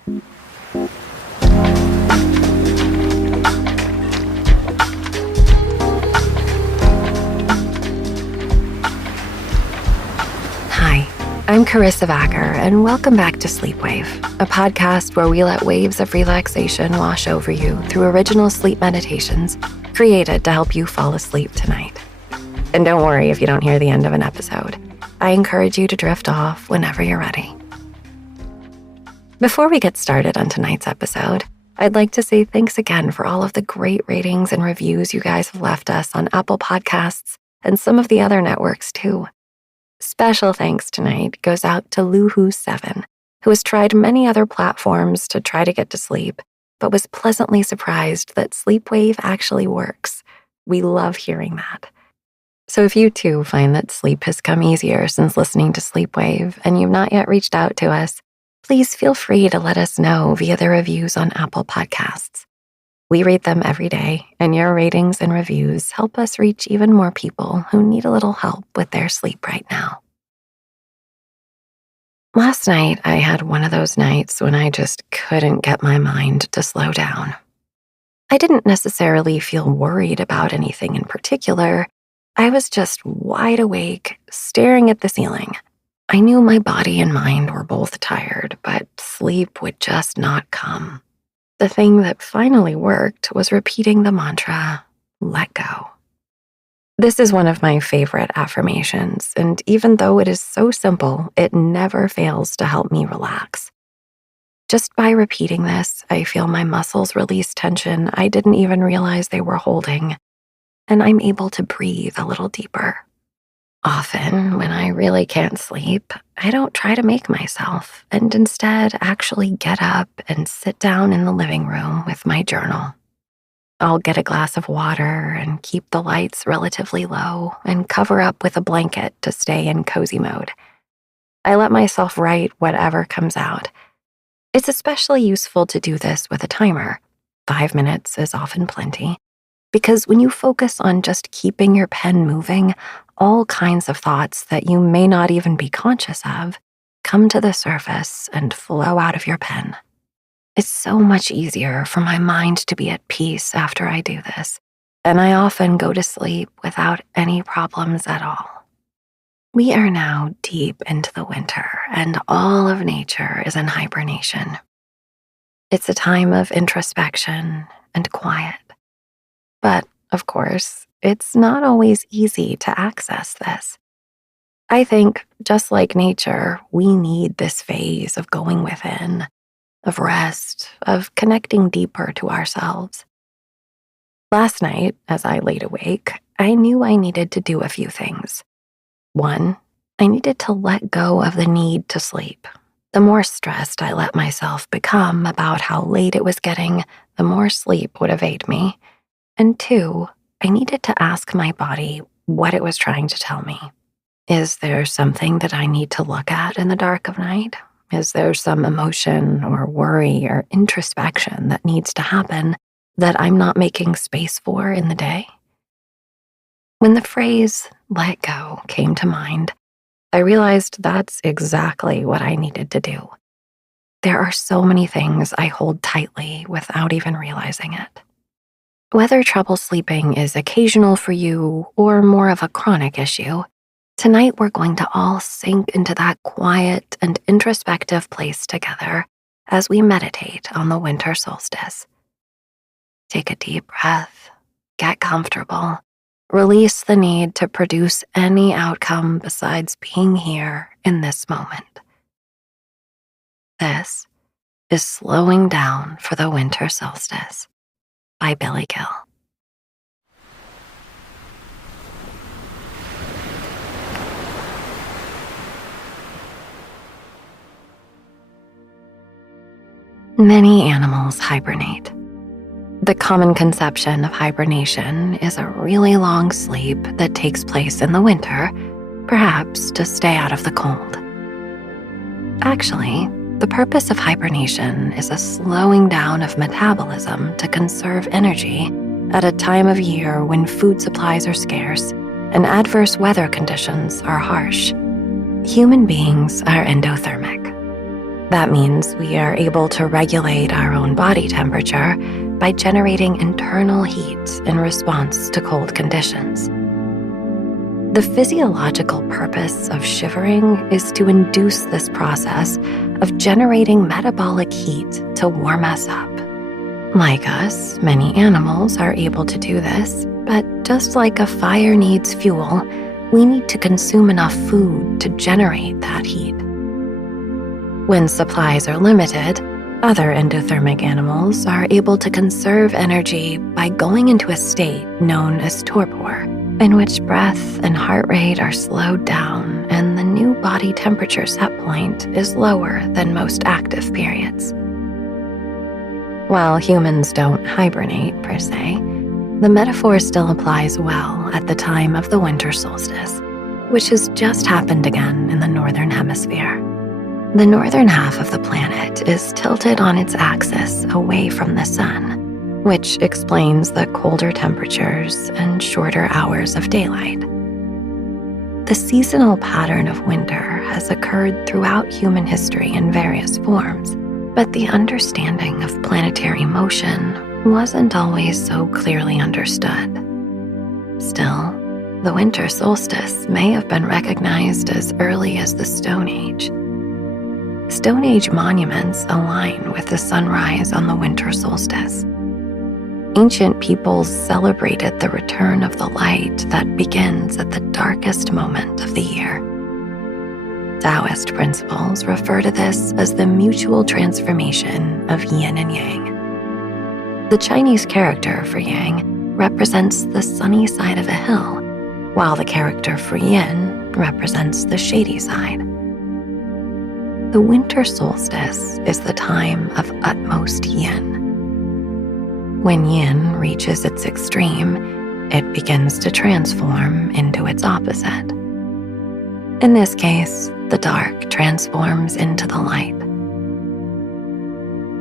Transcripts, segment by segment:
Hi, I'm Karissa Vacker, and welcome back to Sleepwave, a podcast where we let waves of relaxation wash over you through original sleep meditations created to help you fall asleep tonight. And don't worry if you don't hear the end of an episode. I encourage you to drift off whenever you're ready. Before we get started on tonight's episode, I'd like to say thanks again for all of the great ratings and reviews you guys have left us on Apple Podcasts and some of the other networks too. Special thanks tonight goes out to Luhu7, who has tried many other platforms to try to get to sleep, but was pleasantly surprised that Sleepwave actually works. We love hearing that. So if you too find that sleep has come easier since listening to Sleepwave and you've not yet reached out to us, please feel free to let us know via the reviews on Apple Podcasts. We read them every day, and your ratings and reviews help us reach even more people who need a little help with their sleep right now. Last night, I had one of those nights when I just couldn't get my mind to slow down. I didn't necessarily feel worried about anything in particular. I was just wide awake, staring at the ceiling. I knew my body and mind were both tired, but sleep would just not come. The thing that finally worked was repeating the mantra, let go. This is one of my favorite affirmations, and even though it is so simple, it never fails to help me relax. Just by repeating this, I feel my muscles release tension I didn't even realize they were holding, and I'm able to breathe a little deeper. Often, when I really can't sleep, I don't try to make myself, and instead actually get up and sit down in the living room with my journal. I'll get a glass of water and keep the lights relatively low and cover up with a blanket to stay in cozy mode. I let myself write whatever comes out. It's especially useful to do this with a timer. 5 minutes is often plenty, because when you focus on just keeping your pen moving, all kinds of thoughts that you may not even be conscious of come to the surface and flow out of your pen. It's so much easier for my mind to be at peace after I do this, and I often go to sleep without any problems at all. We are now deep into the winter, and all of nature is in hibernation. It's a time of introspection and quiet. But, of course, it's not always easy to access this. I think, just like nature, we need this phase of going within, of rest, of connecting deeper to ourselves. Last night, as I laid awake, I knew I needed to do a few things. One, I needed to let go of the need to sleep. The more stressed I let myself become about how late it was getting, the more sleep would evade me. And two, I needed to ask my body what it was trying to tell me. Is there something that I need to look at in the dark of night? Is there some emotion or worry or introspection that needs to happen that I'm not making space for in the day? When the phrase, let go, came to mind, I realized that's exactly what I needed to do. There are so many things I hold tightly without even realizing it. Whether trouble sleeping is occasional for you or more of a chronic issue, tonight we're going to all sink into that quiet and introspective place together as we meditate on the winter solstice. Take a deep breath, get comfortable, release the need to produce any outcome besides being here in this moment. This is Slowing Down for the Winter Solstice by Billy Gill. Many animals hibernate. The common conception of hibernation is a really long sleep that takes place in the winter, perhaps to stay out of the cold. Actually, the purpose of hibernation is a slowing down of metabolism to conserve energy at a time of year when food supplies are scarce and adverse weather conditions are harsh. Human beings are endothermic. That means we are able to regulate our own body temperature by generating internal heat in response to cold conditions. The physiological purpose of shivering is to induce this process of generating metabolic heat to warm us up. Like us, many animals are able to do this, but just like a fire needs fuel, we need to consume enough food to generate that heat. When supplies are limited, other endothermic animals are able to conserve energy by going into a state known as torpor, in which breath and heart rate are slowed down and the new body temperature set point is lower than most active periods. While humans don't hibernate per se, the metaphor still applies well at the time of the winter solstice, which has just happened again in the northern hemisphere. The northern half of the planet is tilted on its axis away from the sun, which explains the colder temperatures and shorter hours of daylight. The seasonal pattern of winter has occurred throughout human history in various forms, but the understanding of planetary motion wasn't always so clearly understood. Still, the winter solstice may have been recognized as early as the Stone Age. Stone Age monuments align with the sunrise on the winter solstice. Ancient peoples celebrated the return of the light that begins at the darkest moment of the year. Taoist principles refer to this as the mutual transformation of yin and yang. The Chinese character for yang represents the sunny side of a hill, while the character for yin represents the shady side. The winter solstice is the time of utmost yin. When yin reaches its extreme, it begins to transform into its opposite. In this case, the dark transforms into the light.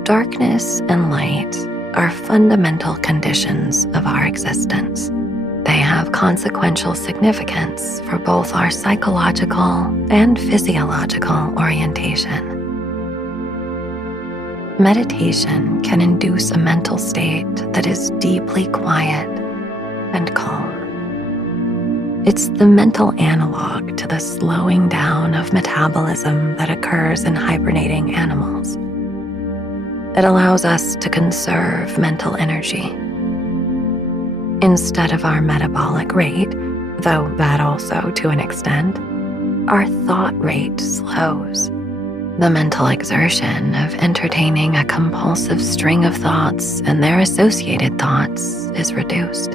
Darkness and light are fundamental conditions of our existence. They have consequential significance for both our psychological and physiological orientation. Meditation can induce a mental state that is deeply quiet and calm. It's the mental analog to the slowing down of metabolism that occurs in hibernating animals. It allows us to conserve mental energy. Instead of our metabolic rate, though that also to an extent, our thought rate slows. The mental exertion of entertaining a compulsive string of thoughts and their associated thoughts is reduced.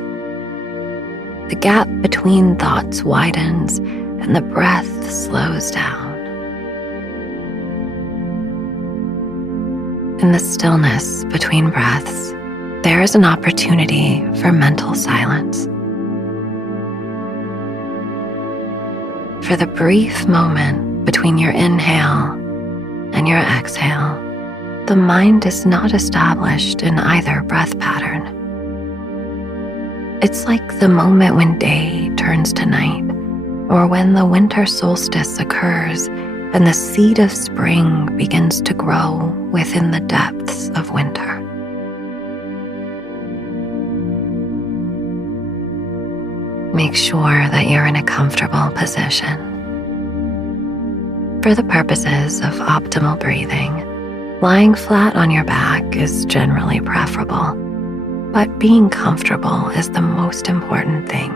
The gap between thoughts widens and the breath slows down. In the stillness between breaths, there is an opportunity for mental silence. For the brief moment between your inhale and your exhale, the mind is not established in either breath pattern. It's like the moment when day turns to night, or when the winter solstice occurs and the seed of spring begins to grow within the depths of winter. Make sure that you're in a comfortable position. For the purposes of optimal breathing, lying flat on your back is generally preferable, but being comfortable is the most important thing.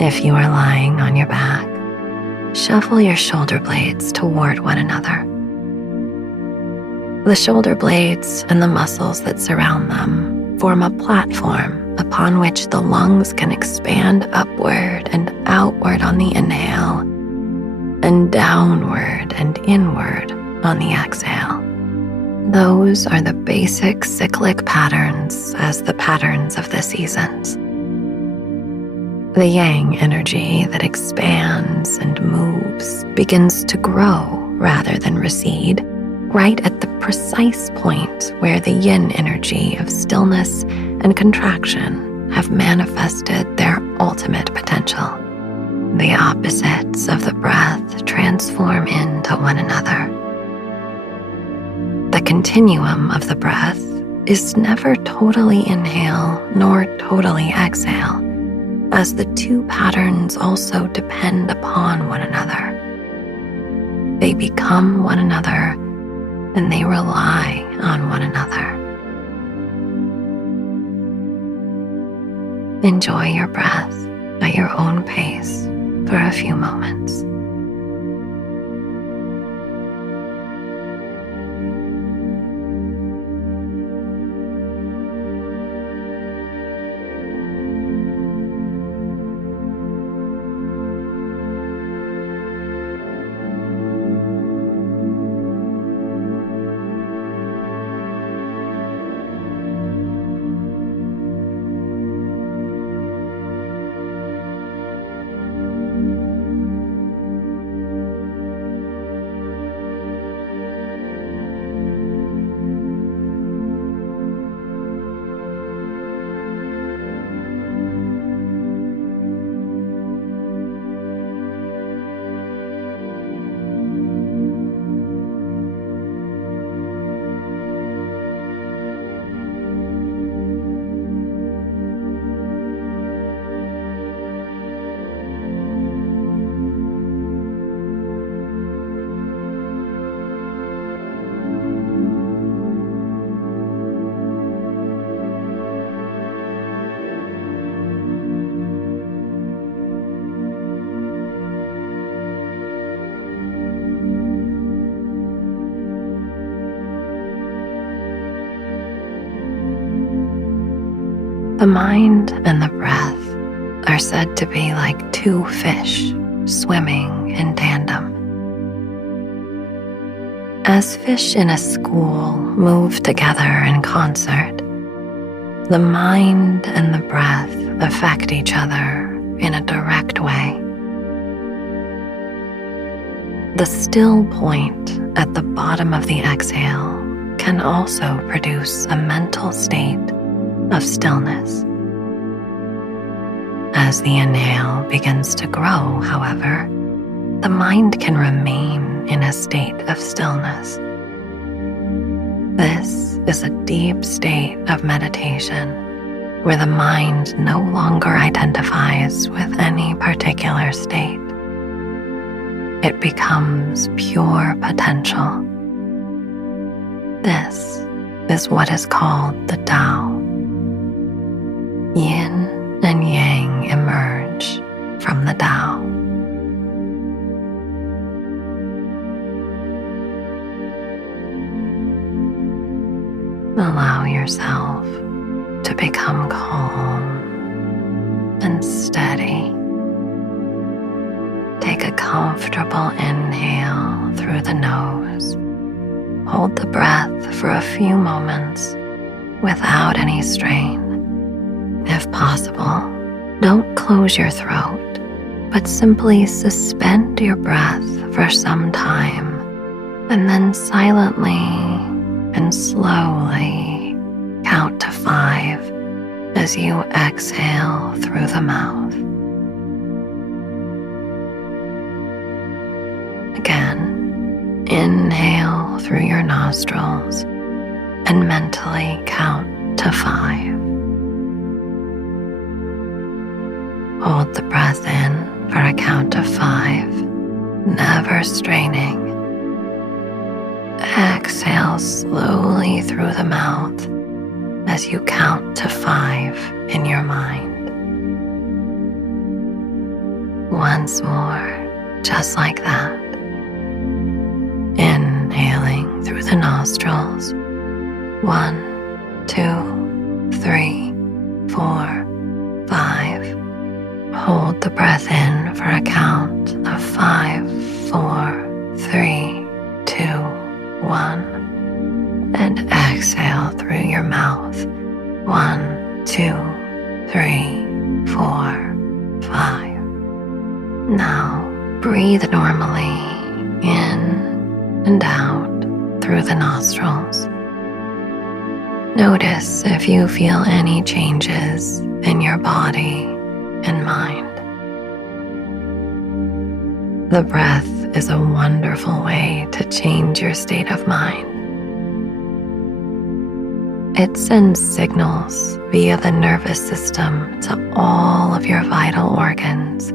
If you are lying on your back, shuffle your shoulder blades toward one another. The shoulder blades and the muscles that surround them form a platform upon which the lungs can expand upward and outward on the inhale, and downward and inward on the exhale. Those are the basic cyclic patterns as the patterns of the seasons. The yang energy that expands and moves begins to grow rather than recede, right at the precise point where the yin energy of stillness and contraction have manifested their ultimate potential. The opposites of the breath transform into one another. The continuum of the breath is never totally inhale nor totally exhale, as the two patterns also depend upon one another. They become one another and they rely on one another. Enjoy your breath at your own pace for a few moments. The mind and the breath are said to be like two fish swimming in tandem. As fish in a school move together in concert, the mind and the breath affect each other in a direct way. The still point at the bottom of the exhale can also produce a mental state of stillness. As the inhale begins to grow, however, the mind can remain in a state of stillness. This is a deep state of meditation where the mind no longer identifies with any particular state. It becomes pure potential. This is what is called the Tao. Yin and Yang emerge from the Tao. Allow yourself to become calm and steady. Take a comfortable inhale through the nose. Hold the breath for a few moments without any strain. If possible, don't close your throat, but simply suspend your breath for some time and then silently and slowly count to 5 as you exhale through the mouth. Again, inhale through your nostrils and mentally count to 5. Hold the breath in for a count of 5, never straining. Exhale slowly through the mouth as you count to 5 in your mind. Once more, just like that. Inhaling through the nostrils. 1, 2, 3, 4, 5. Hold the breath in for a count of 5, 4, 3, 2, 1. And exhale through your mouth. 1, 2, 3, 4, 5. Now breathe normally in and out through the nostrils. Notice if you feel any changes in your body and mind. The breath is a wonderful way to change your state of mind. It sends signals via the nervous system to all of your vital organs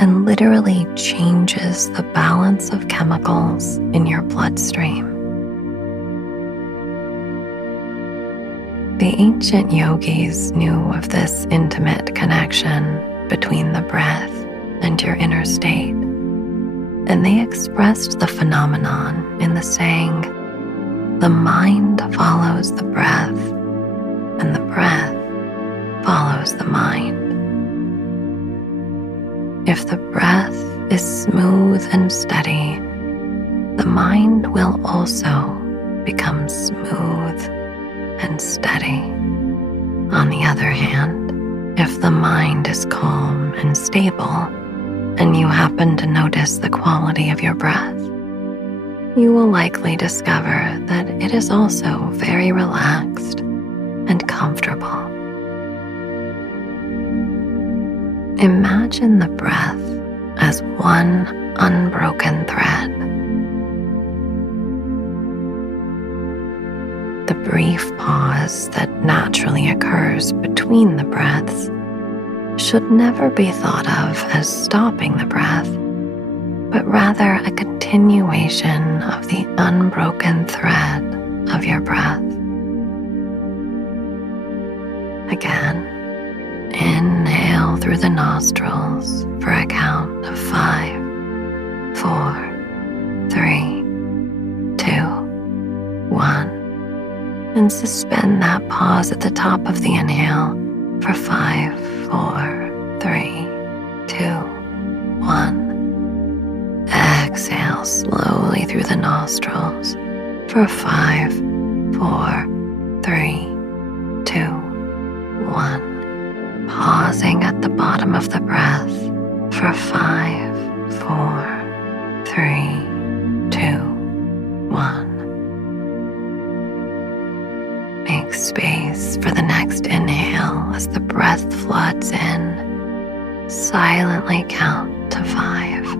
and literally changes the balance of chemicals in your bloodstream. The ancient yogis knew of this intimate connection between the breath and your inner state, and they expressed the phenomenon in the saying, "The mind follows the breath, and the breath follows the mind." If the breath is smooth and steady, the mind will also become smooth and steady. On the other hand, if the mind is calm and stable, and you happen to notice the quality of your breath, you will likely discover that it is also very relaxed and comfortable. Imagine the breath as one unbroken thread. The brief pause that naturally occurs between the breaths should never be thought of as stopping the breath, but rather a continuation of the unbroken thread of your breath. Again, inhale through the nostrils for a count of 5, 4, 3, 2, 1. And suspend that pause at the top of the inhale for 5, 4, 3, 2, 1. Exhale slowly through the nostrils for 5, 4, 3, 2, 1. Pausing at the bottom of the breath for 5, 4, 3, 2, 1. Make space for the next inhale as the breath floods in. Silently count to 5.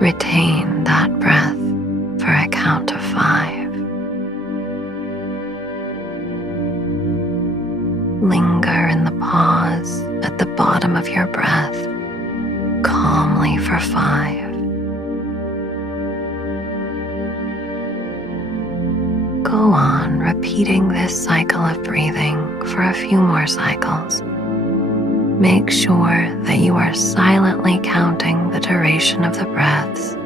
Retain that breath for a count of 5. Linger in the pause at the bottom of your breath, calmly for 5. Go on repeating this cycle of breathing for a few more cycles. Make sure that you are silently counting the duration of the breaths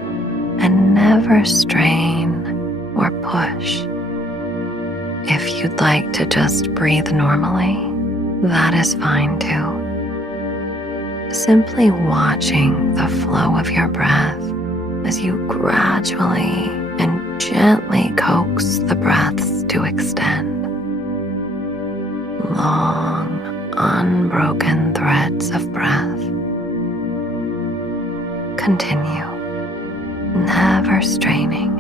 and never strain or push. If you'd like to just breathe normally, that is fine too. Simply watching the flow of your breath as you gradually and gently coax the breaths to extend. Long, unbroken threads of breath. Continue, never straining.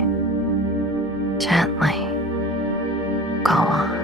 Gently go on.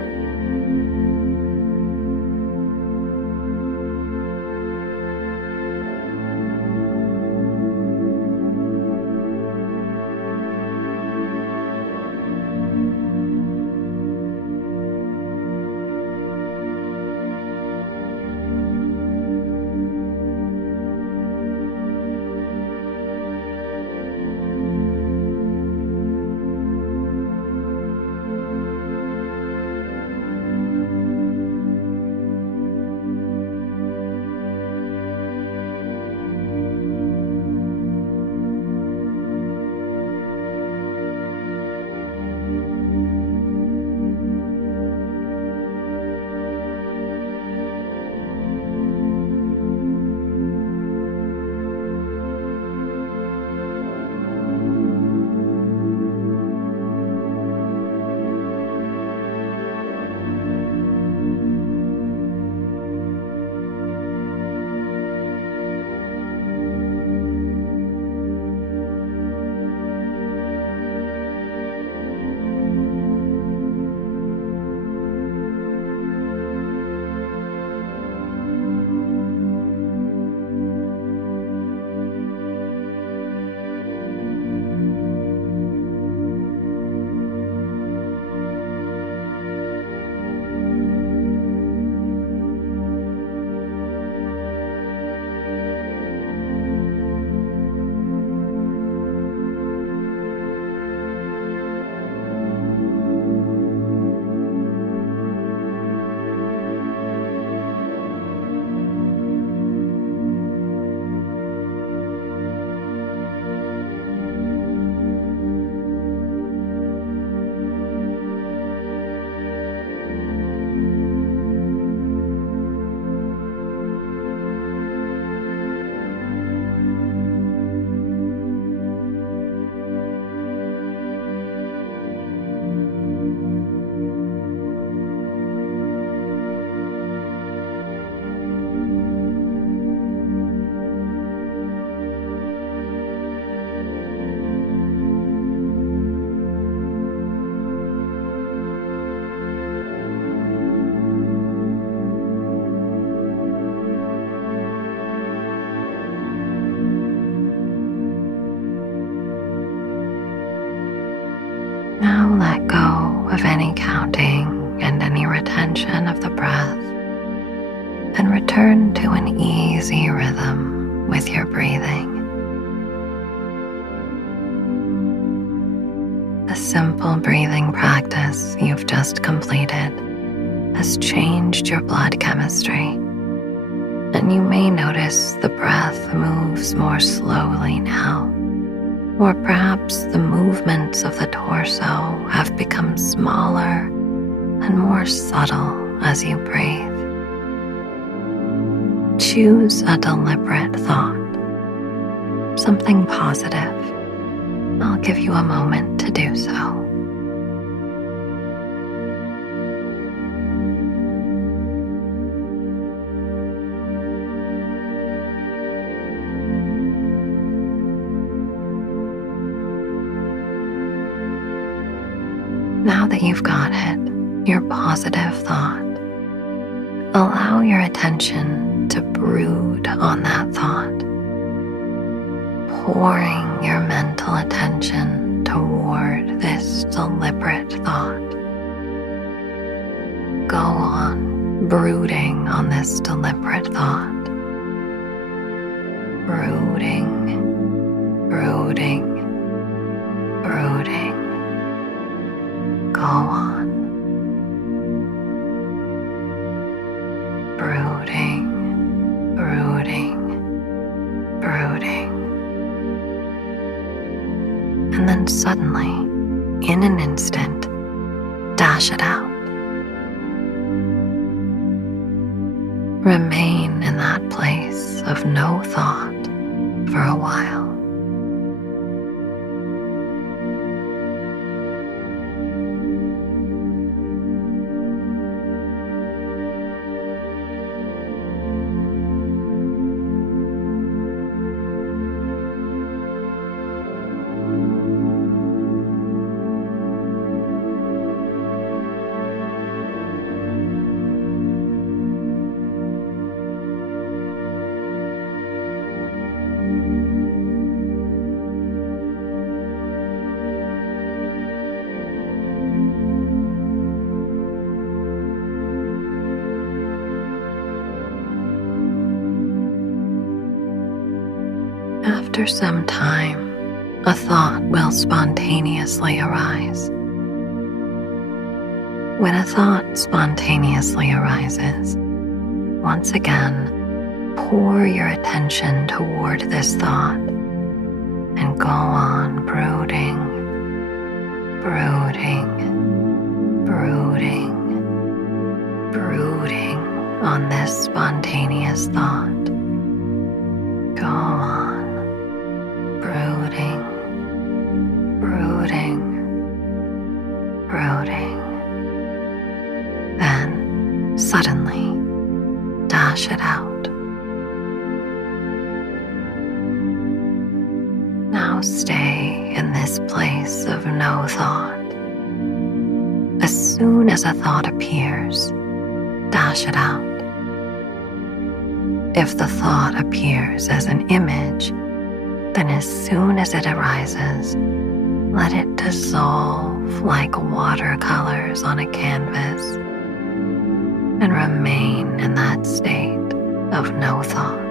Now let go of any counting and any retention of the breath and return to an easy rhythm with your breathing. The simple breathing practice you've just completed has changed your blood chemistry, and you may notice the breath moves more slowly now, or perhaps the movements of the torso have become smaller and more subtle as you breathe. Choose a deliberate thought, something positive. I'll give you a moment to do so. Now that you've got it, your positive thought, allow your attention to brood on that thought, pouring your mental attention toward this deliberate thought. Go on brooding on this deliberate thought. Brooding, brooding, brooding. Go on. Brooding, brooding, brooding. And then suddenly, in an instant, dash it out. Remain in that place of no thought for a while. After some time, a thought will spontaneously arise. When a thought spontaneously arises, once again, pour your attention toward this thought and go on brooding, brooding, brooding, brooding on this spontaneous thought. Go on. Brooding, brooding, brooding. Then, suddenly, dash it out. Now stay in this place of no thought. As soon as a thought appears, dash it out. If the thought appears as an image, then as soon as it arises, let it dissolve like watercolors on a canvas and remain in that state of no thought.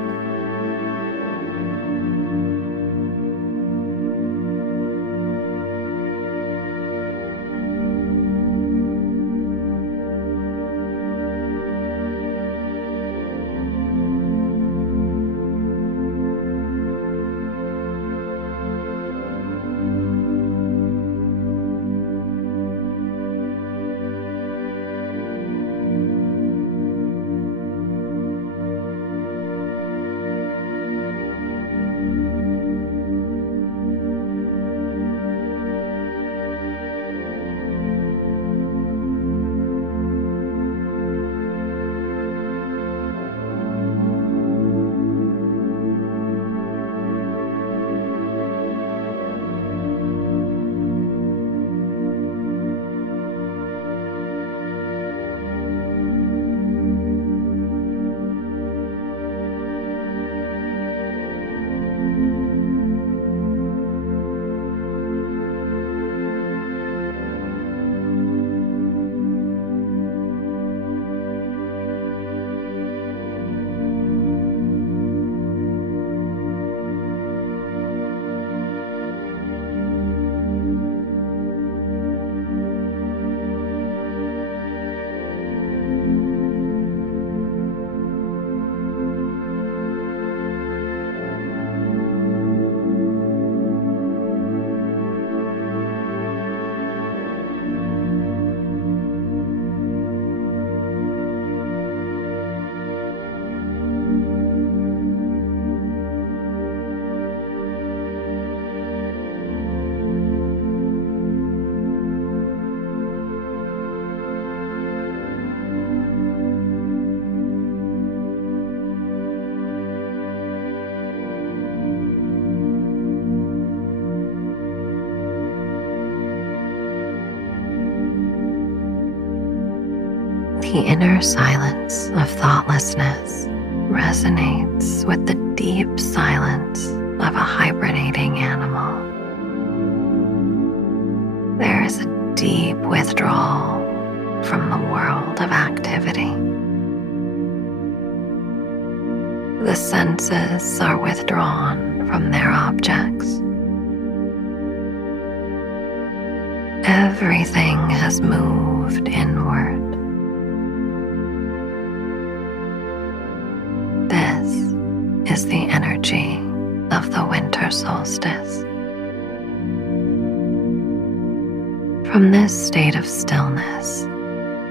The inner silence of thoughtlessness resonates with the deep silence of a hibernating animal. There is a deep withdrawal from the world of activity. The senses are withdrawn from their objects. Everything has moved inward. This is the energy of the winter solstice. From this state of stillness,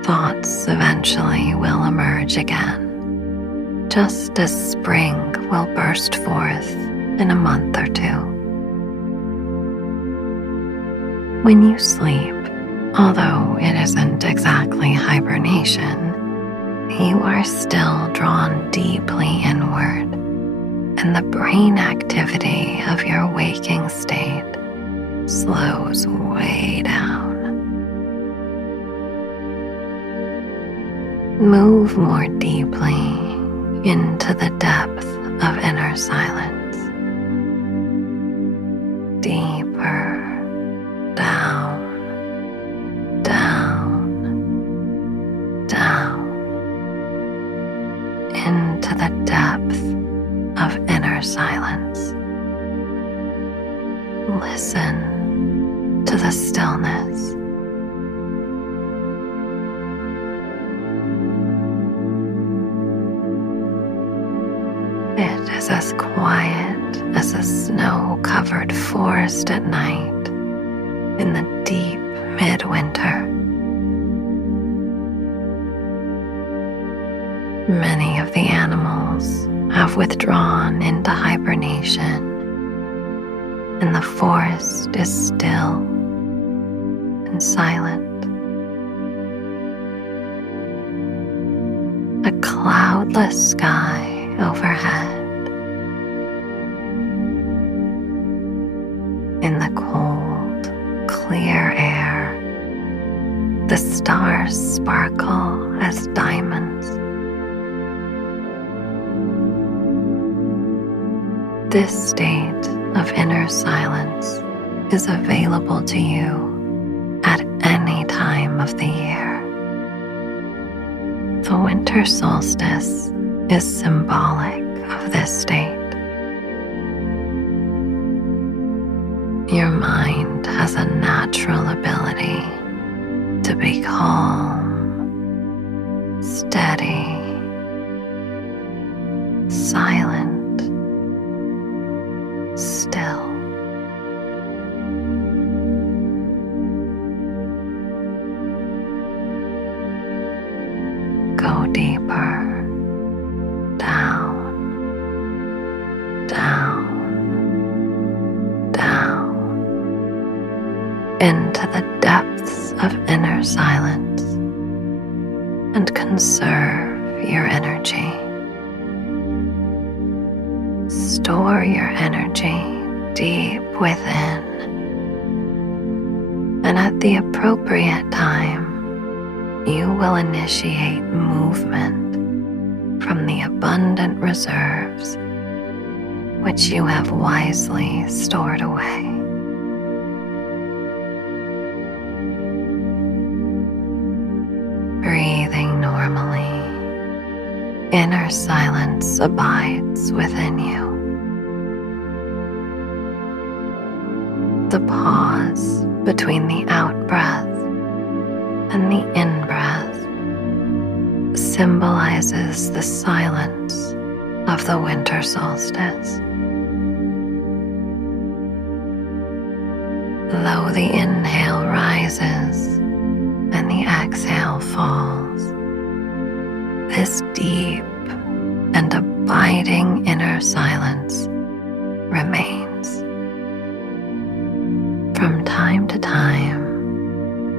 thoughts eventually will emerge again, just as spring will burst forth in a month or two. When you sleep, although it isn't exactly hibernation, you are still drawn deeply inward, and the brain activity of your waking state slows way down. Move more deeply into the depth of inner silence. Deeper down, down, down into the depth of inner silence. Listen to the stillness. It is as quiet as a snow-covered forest at night in the deep midwinter. Many of the animals have withdrawn into hibernation, and the forest is still and silent. A cloudless sky overhead. In the cold, clear air, the stars sparkle as diamonds. This state of inner silence is available to you at any time of the year. The winter solstice is symbolic of this state. Your mind has a natural ability to be calm, steady, silent, still. Go deeper. Down, down, down, into the depths of inner silence, and conserve your energy. Store your energy deep within, and at the appropriate time, you will initiate movement from the abundant reserves which you have wisely stored away. Breathing normally, inner silence abides within you. The pause between the out-breath and the in-breath symbolizes the silence of the winter solstice. Though the inhale rises and the exhale falls, this deep and abiding inner silence remains. From time to time,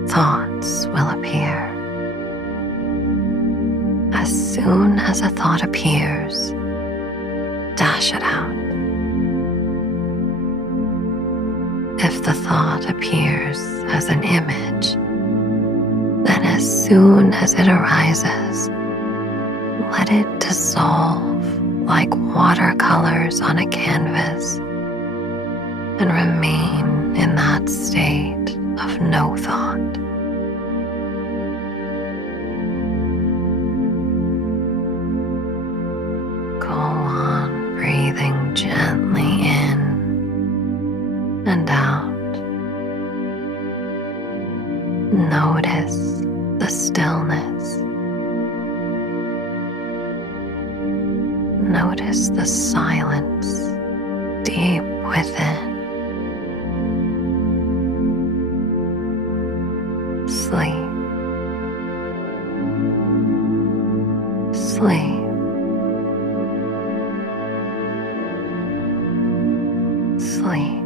thoughts will appear. As soon as a thought appears, dash it out. If the thought appears as an image, then as as soon as it arises, let it dissolve like watercolors on a canvas and remain in that state of no thought. Go on breathing gently in and out. Notice the stillness. Notice the silence deep within. Sleep. Sleep. Sleep.